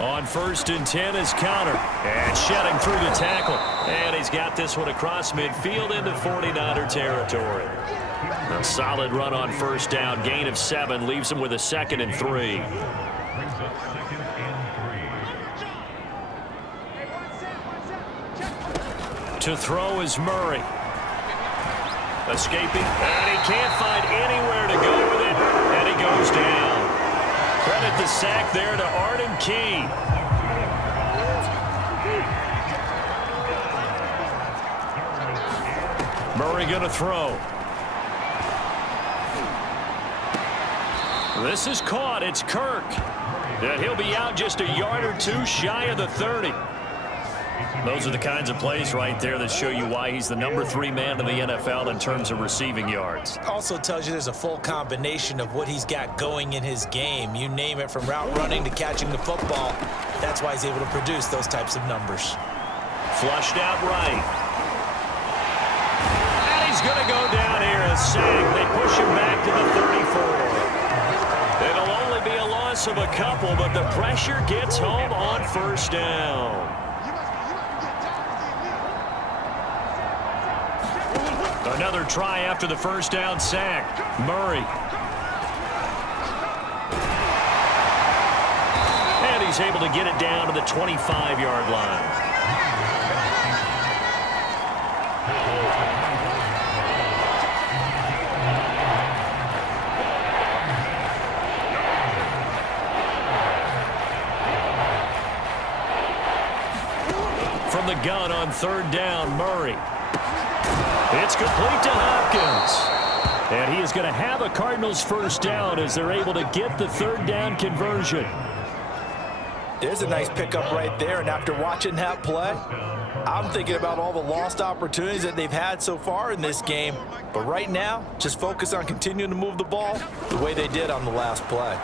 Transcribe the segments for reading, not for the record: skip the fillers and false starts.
On 1st and 10 is Connor. And shedding through the tackle. And he's got this one across midfield into 49er territory. A solid run on 1st down. Gain of 7 leaves him with a 2nd and 3. To throw is Murray. Escaping. And he can't find anywhere to go with it. And he goes down. Credit the sack there to Arden Key. Murray going to throw. This is caught. It's Kirk. And he'll be out just a yard or 2 shy of the 30. Those are the kinds of plays right there that show you why he's the number 3 man in the NFL in terms of receiving yards. Also tells you there's a full combination of what he's got going in his game. You name it, from route running to catching the football. That's why he's able to produce those types of numbers. Flushed out right. And he's going to go down here. A sack. They push him back to the 34. It'll only be a loss of a couple, but the pressure gets home on 1st down. Another try after the 1st down sack. Murray. And he's able to get it down to the 25-yard line. From the gun on 3rd down, Murray. It's complete to Hopkins. And he is going to have a Cardinals 1st down as they're able to get the 3rd down conversion. There's a nice pickup right there, and after watching that play, I'm thinking about all the lost opportunities that they've had so far in this game. But right now, just focus on continuing to move the ball the way they did on the last play.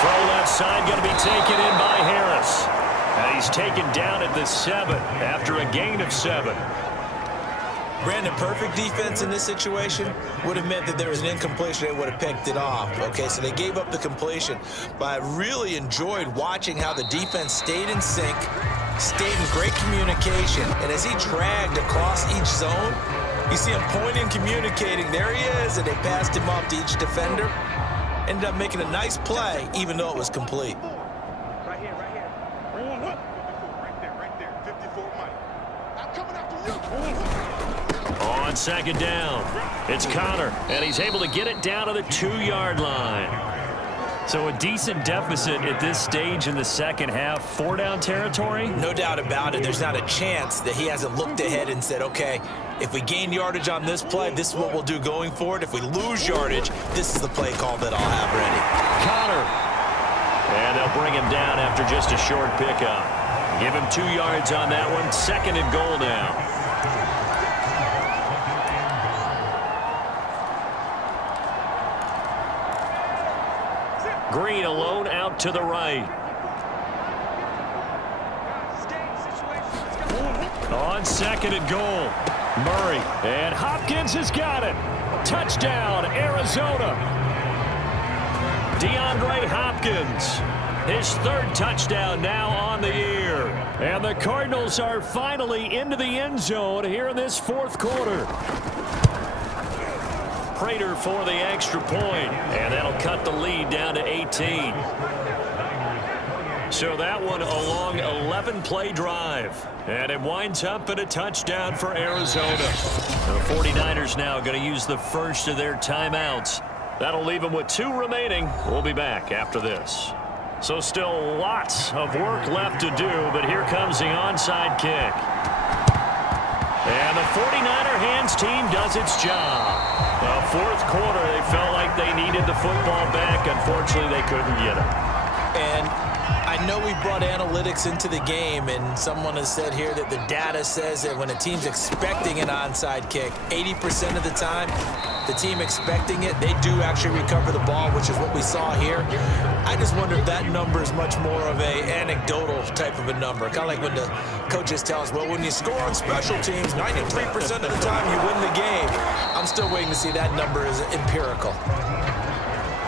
Throw left side going to be taken in by Harris. And he's taken down at the 7 after a gain of 7. Brandon, perfect defense in this situation would have meant that there was an incompletion. They would have picked it off. Okay, so they gave up the completion. But I really enjoyed watching how the defense stayed in sync, stayed in great communication. And as he dragged across each zone, you see him pointing, communicating. There he is, and they passed him off to each defender. Ended up making a nice play, even though it was complete. Right here. Right there. 54 Mike. I'm coming after you. On 2nd down, it's Connor, and he's able to get it down to the 2-yard line. So a decent deficit at this stage in the 2nd half. 4-down territory? No doubt about it. There's not a chance that he hasn't looked ahead and said, okay, if we gain yardage on this play, this is what we'll do going forward. If we lose yardage, this is the play call that I'll have ready. Connor. And they'll bring him down after just a short pickup. Give him 2 yards on that one. 2nd and goal now. Green alone out to the right. On 2nd and goal, Murray. And Hopkins has got it. Touchdown, Arizona. DeAndre Hopkins. His 3rd touchdown now on the year. And the Cardinals are finally into the end zone here in this 4th quarter. Prater for the extra point, and that'll cut the lead down to 18. So that one a long 11-play drive, and it winds up in a touchdown for Arizona. The 49ers now going to use the first of their timeouts. That'll leave them with 2 remaining. We'll be back after this. So still lots of work left to do, but here comes the onside kick. And the 49er hands team does its job. The 4th quarter, they felt like they needed the football back. Unfortunately, they couldn't get it. And I know we brought analytics into the game, and someone has said here that the data says that when a team's expecting an onside kick, 80% of the time, the team expecting it, they do actually recover the ball, which is what we saw here. I just wonder if that number is much more of a anecdotal type of a number. Kind of like when the coaches tell us, well, when you score on special teams, 93% of the time you win the game. I'm still waiting to see that number is empirical.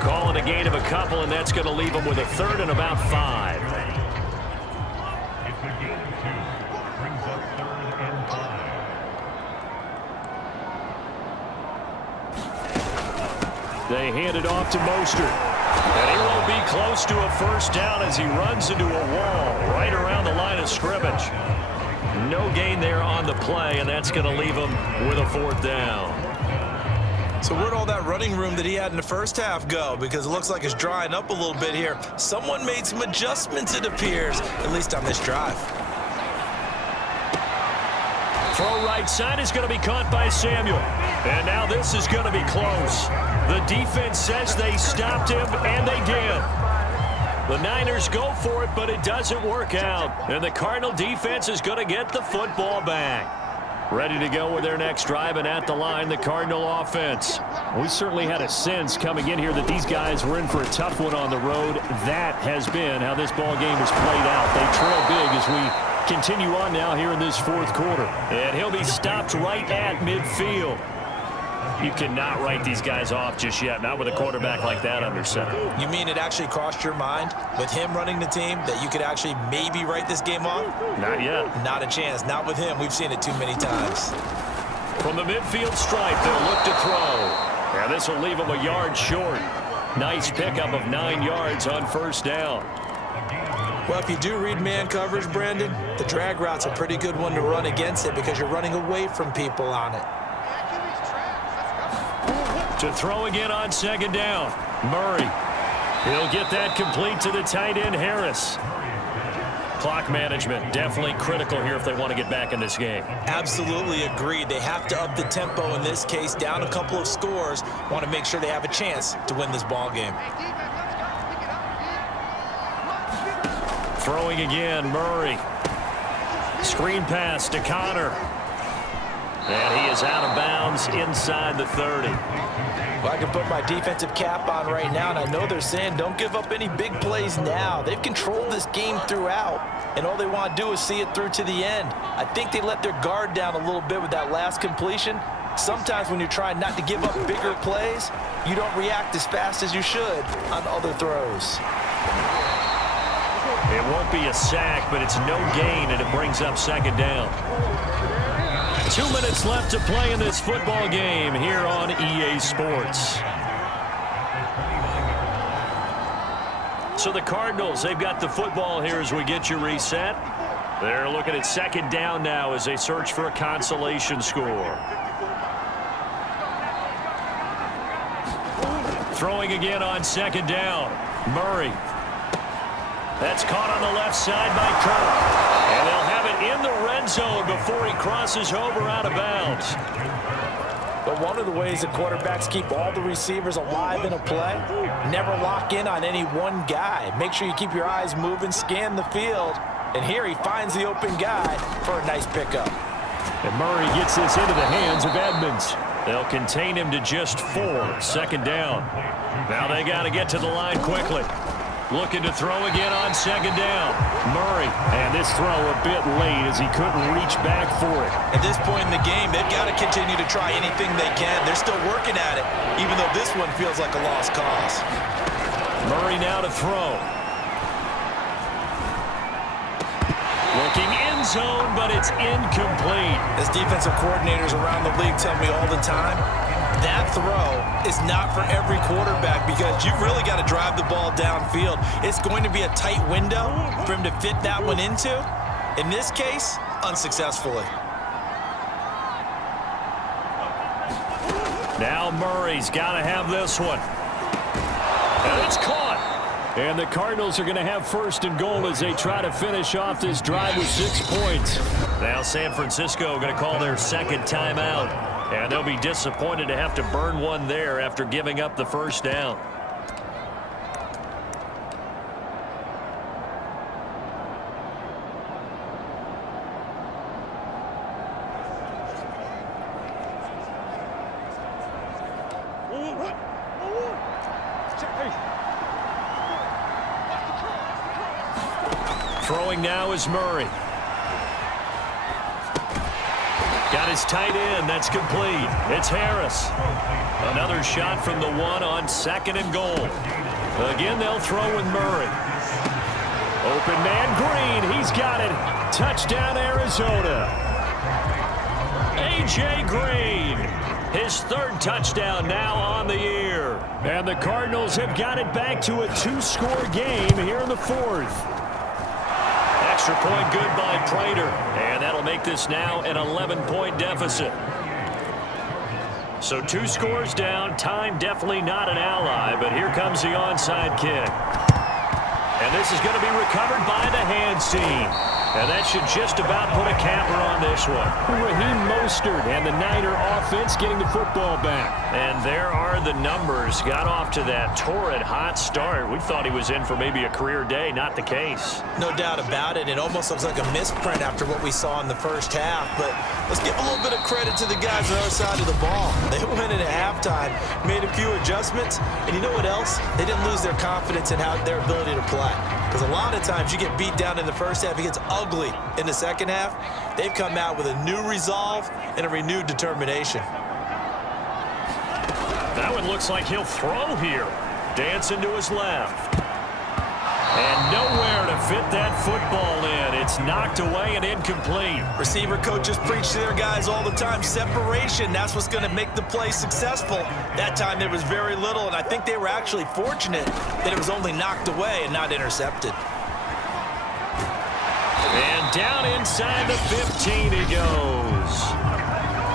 Calling a gain of a couple, and that's going to leave them with a third and about 5. It's a gain of 2. Brings up 3rd and 5. They hand it off to Mostert. And he won't be close to a first down as he runs into a wall right around the line of scrimmage. No gain there on the play, and that's going to leave him with a 4th down. So where'd all that running room that he had in the first half go? Because it looks like it's drying up a little bit here. Someone made some adjustments, it appears, at least on this drive. Throw right side is going to be caught by Samuel. And now this is going to be close. The defense says they stopped him, and they did. The Niners go for it, but it doesn't work out. And the Cardinal defense is going to get the football back. Ready to go with their next drive, and at the line, the Cardinal offense. We certainly had a sense coming in here that these guys were in for a tough one on the road. That has been how this ball game has played out. They trail big as we continue on now here in this 4th quarter. And he'll be stopped right at midfield. You cannot write these guys off just yet, not with a quarterback like that under center. You mean it actually crossed your mind with him running the team that you could actually maybe write this game off? Not yet. Not a chance. Not with him. We've seen it too many times. From the midfield stripe, they'll look to throw. And this will leave them a yard short. Nice pickup of 9 yards on first down. Well, if you do read man coverage, Brandon, the drag route's a pretty good one to run against it because you're running away from people on it. To throw again on 2nd down. Murray. He'll get that complete to the tight end, Harris. Clock management definitely critical here if they want to get back in this game. Absolutely agreed. They have to up the tempo in this case, down a couple of scores. Want to make sure they have a chance to win this ball game. Throwing again, Murray. Screen pass to Connor. And he is out of bounds inside the 30. Well, I can put my defensive cap on right now, and I know they're saying don't give up any big plays now. They've controlled this game throughout, and all they want to do is see it through to the end. I think they let their guard down a little bit with that last completion. Sometimes when you're trying not to give up bigger plays, you don't react as fast as you should on other throws. It won't be a sack, but it's no gain, and it brings up 2nd down. 2 minutes left to play in this football game here on EA Sports. So the Cardinals, they've got the football here as we get you reset. They're looking at 2nd down now as they search for a consolation score. Throwing again on 2nd down. Murray. That's caught on the left side by Kirk. And they'll have it in the red zone before he crosses over out of bounds. But one of the ways that quarterbacks keep all the receivers alive in a play, never lock in on any one guy. Make sure you keep your eyes moving, scan the field. And here he finds the open guy for a nice pickup. And Murray gets this into the hands of Edmonds. They'll contain him to just 4. 2nd down. Now they got to get to the line quickly. Looking to throw again on 2nd down. Murray. And this throw a bit late as he couldn't reach back for it. At this point in the game, they've got to continue to try anything they can. They're still working at it, even though this one feels like a lost cause. Murray now to throw. Looking end zone, but it's incomplete. As defensive coordinators around the league tell me all the time, that throw is not for every quarterback because you've really got to drive the ball downfield. It's going to be a tight window for him to fit that one into. In this case, unsuccessfully. Now Murray's got to have this one. And it's caught. And the Cardinals are going to have 1st and goal as they try to finish off this drive with 6 points. Now San Francisco going to call their 2nd timeout. And they'll be disappointed to have to burn one there after giving up the 1st down. Throwing now is Murray. Got his tight end. That's complete. It's Harris. Another shot from the 1 on 2nd and goal. Again, they'll throw with Murray. Open man Green. He's got it. Touchdown, Arizona. A.J. Green. His 3rd touchdown now on the year. And the Cardinals have got it back to a 2-score game here in the 4th. Extra point good by Prater. And that'll make this now an 11-point deficit. So 2 scores down. Time definitely not an ally, but here comes the onside kick. And this is going to be recovered by the hands team. And that should just about put a capper on this one. Raheem Mostert and the Niner offense getting the football back. And there are the numbers. Got off to that torrid hot start. We thought he was in for maybe a career day. Not the case. No doubt about it. It almost looks like a misprint after what we saw in the first half. But let's give a little bit of credit to the guys on the other side of the ball. They went in at halftime, made a few adjustments, and you know what else? They didn't lose their confidence in their ability to play. Because a lot of times you get beat down in the first half, it gets ugly in the second half. They've come out with a new resolve and a renewed determination. That one looks like he'll throw here. Dancing to his left. And nowhere to fit that football in. It's knocked away and incomplete. Receiver coaches preach to their guys all the time. Separation, that's what's going to make the play successful. That time there was very little, and I think they were actually fortunate that it was only knocked away and not intercepted. And down inside the 15 he goes.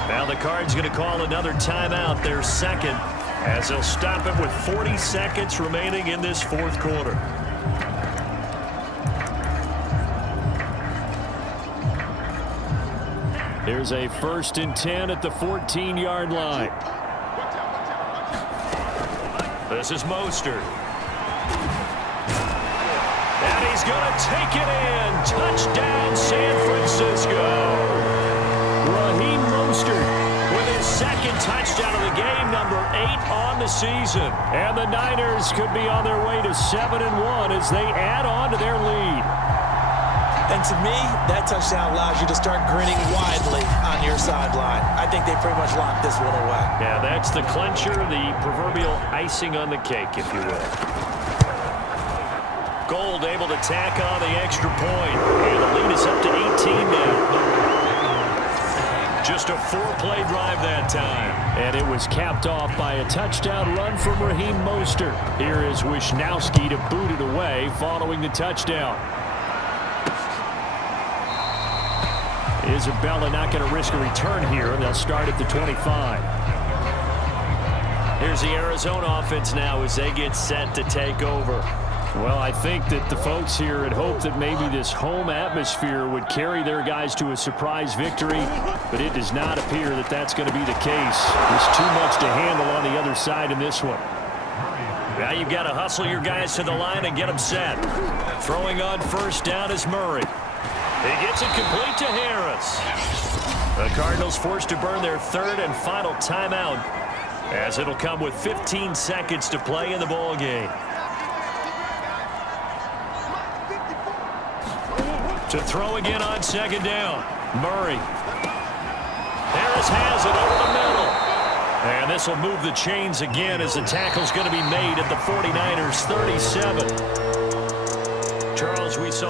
Now the Cards going to call another timeout, their 2nd, as they'll stop it with 40 seconds remaining in this 4th quarter. Here's a 1st and 10 at the 14-yard line. This is Mostert. And he's going to take it in. Touchdown, San Francisco. Raheem Mostert With his 2nd touchdown of the game, number 8 on the season. and the Niners could be on their way to 7-1 as they add on to their lead. And to me, that touchdown allows you to start grinning widely on your sideline. I think they pretty much locked this one away. Yeah, that's the clincher, the proverbial icing on the cake, if you will. Gold able to tack on the extra point. And the lead is up to 18 now. Just a 4-play drive that time. And it was capped off by a touchdown run from Raheem Mostert. Here is Wisnowski to boot it away following the touchdown. Isabella not going to risk a return here, and they'll start at the 25. Here's the Arizona offense now as they get set to take over. Well, I think that the folks here had hoped that maybe this home atmosphere would carry their guys to a surprise victory, but it does not appear that that's going to be the case. There's too much to handle on the other side in this one. Now you've got to hustle your guys to the line and get them set. Throwing on 1st down is Murray. He gets it complete to Harris. The Cardinals forced to burn their 3rd and final timeout, as it'll come with 15 seconds to play in the ball game. To throw again on 2nd down. Murray. Harris has it over the middle. And this will move the chains again as the tackle's going to be made at the 49ers 37. Charles, we saw